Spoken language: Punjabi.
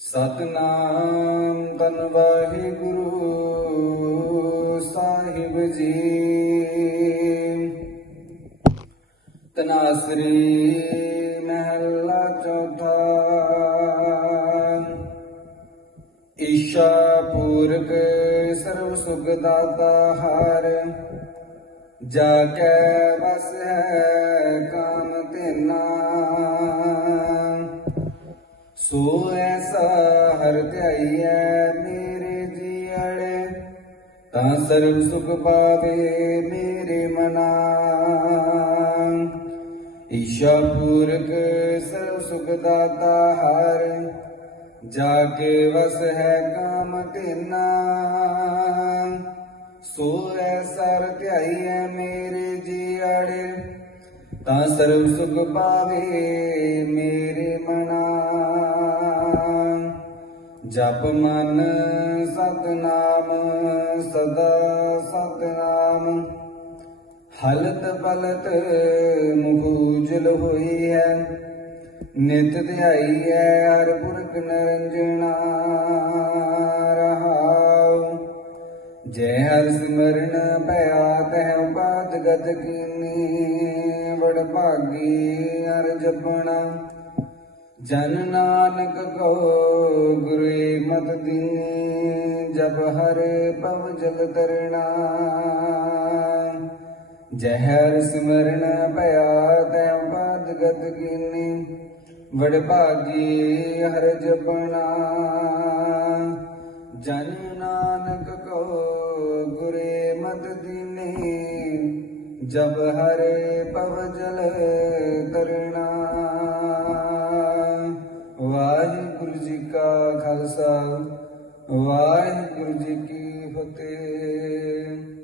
ਸਤਨਾਮ ਤਨ ਵਾਹਿਗੁਰੂ ਸਾਹਿਬ ਜੀ। ਤਨਾਸਰੀ ਮਹਿਲਾ ਚੌਥਾ। ਈਸ਼ਾ ਪੂਰਕ ਸਰਬ ਸੁਖ ਦਾਤਾ ਹਰ, ਜਾ ਕੈ ਵਸ ਹੈ ਕਾਮ ਤੇਨਾ ਸੋ ਐਸਾ ਹਰ ਧਿਆਈਐ ਮੇਰੇ ਜੀਅੜੇ, ਤਾਂ ਸਰਬ ਸੁਖ ਪਾਵੇ ਮੇਰੇ ਮਨਾ। ਈਸ਼ਾ ਪੂਰਕ ਸਰਬ ਸੁਖ ਦਾਤਾ ਹਰ ਜਾ ਕੇ ਵਸ ਹੈ ਕਾਮ ਤੇਨਾ ਸੋ ਐਸਾ ਹਰ ਧਿਆਈਐ ਮੇਰੇ ਜੀਅੜੇ ਤਾਂ ਸਰਬ ਸੁਖ ਪਾਵੇ ਮੇਰੇ ਮਨਾ। ਜਪ ਮਨ ਸਤਨਾਮ, ਸਦਾ ਸਤਨਾਮ। ਹਲਤ ਪਲਤ ਮੁਹੂਜਲ ਹੋਈ ਹੈ। ਨਿਤ ਧਿਆਈ ਹੈ ਹਰ ਪੁਰਖ ਨਰੰਜਣਾ। ਰਹਾਉ, ਜੈ ਹਰ ਸਿਮਰਨ ਭਇਆ ਤਹਿ ਬਾਤ ਗਤ ਕੀਨੀ ਬੜ ਭਾਗੀ ਹਰ ਜਪਣਾ। ਜਨ ਨਾਨਕ ਕੋ ਗੁਰੇ ਮਤ ਦੀਨੀ ਜਬ ਹਰ ਪਵ ਜਲ ਤਰਣਾ। ਜੈ ਸਿਮਰਨ ਭਇਆ ਤੈ ਬਾਦ ਗਤ ਕੀਨੀ ਵਡ ਭਾਗੀ ਹਰ ਜਪਣਾ। ਜਨ ਨਾਨਕ ਕੋ ਗੁਰੇ ਮਤ ਦੀਨੀ ਜਬ ਹਰੇ ਪਵ ਜਲ ਤਰਣਾ ਵਾਹਿਗੁਰੂ ਜੀ ਕਾ ਖਾਲਸਾ ਵਾਹਿਗੁਰੂ ਜੀ ਕੀ ਫਤਿਹ।